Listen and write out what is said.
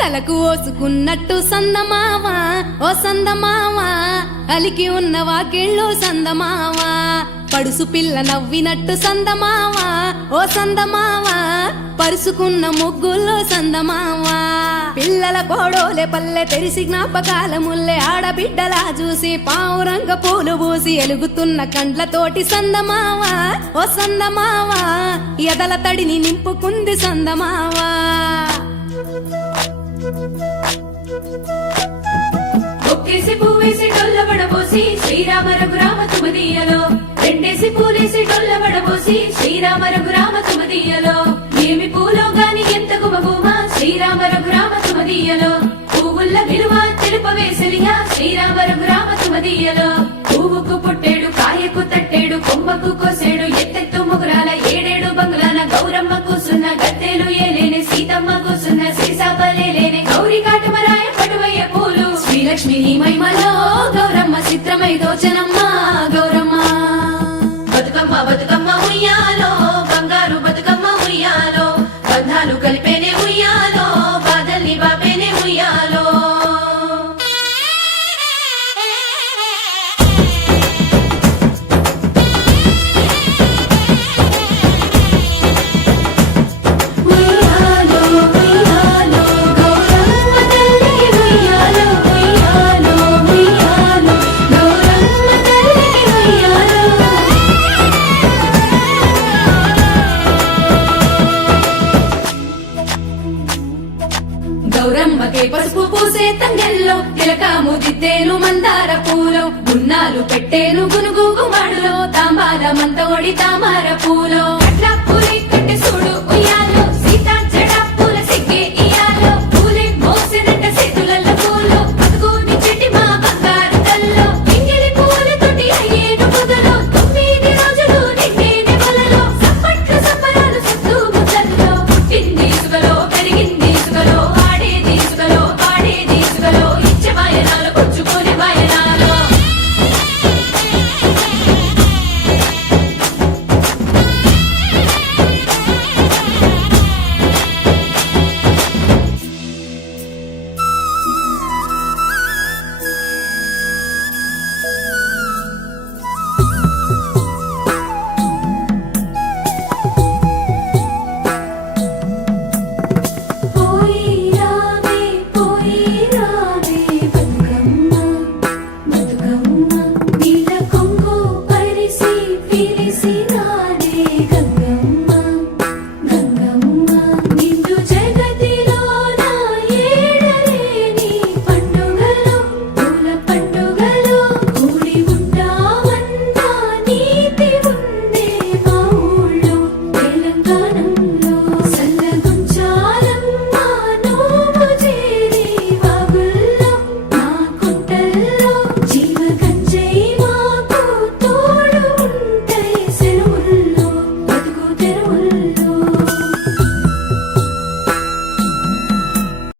తలకు ఓసుకున్నట్టు సందమావా ఓ సందమావా అలికి ఉన్న వాకిళ్ళు సందమావా పడుసు పిల్ల నవ్వినట్టు సందమావా ఓ సందమావా పరుసుకున్న ముగ్గుల్లో సందమావా పిల్లల కోడోలే పల్లె తెరిసి జ్ఞాపకాల ముల్లె ఆడబిడ్డలా చూసి పావురంగ పూలు పూసి ఎలుగుతున్న కండ్లతోటి సందమావా ఓ సందమావా ఎదల తడిని నింపుకుంది సందమావా ఒక్కేసి పువ్వేసి డొల్ల వడబోసి శ్రీరామ రఘురామ తుమదీయలో రెండేసి పూలేసి డొల్ల వడబోసి శ్రీరామ రఘురామ తుమదీయలో ఏమి పూలో గాని ఎంత గుమగుమ శ్రీరామ రఘురామ తుమదీయలో పువ్వుల్ల విలువ తెలుపవేసలియా శ్రీరామ రఘురామ తుమదీయలో పువ్వుకు పుట్టేడు కాయకు తట్టేడు కొమ్మకు కోసేడు ఎత్తెత్తు ముగురాల ఏడేడు బంగ్లాల గౌరమ్మ కూసున్న గత్తెలు ఏలేని సీతమ్మ కూసున్న సీసాపలేలేని గౌరీ కాటమరాయ పటువయ్య పూలు శ్రీలక్ష్మి మహిమలో గౌరమ్మ చిత్రమై దోచనమ్మ గౌరమ్మ బతుకమ్మ బతుకమ్మ ఉయ్యాలో బంగారు బతుకమ్మ ఉయ్యాలో బంధాలు కలిపేనే ఉయ్యాలో బాధల్ని బాపేనే ఉయ్యాలో గౌరమ్మకే పసుపు పూసే తంగెల్లో తిలకాము దిద్దేను మందార పూలో గున్నాలు పెట్టేను గునుగు గుమాడులో తాంబాల మంతోడి తామర పూలో అట్లా పూలి కట్టి చూడు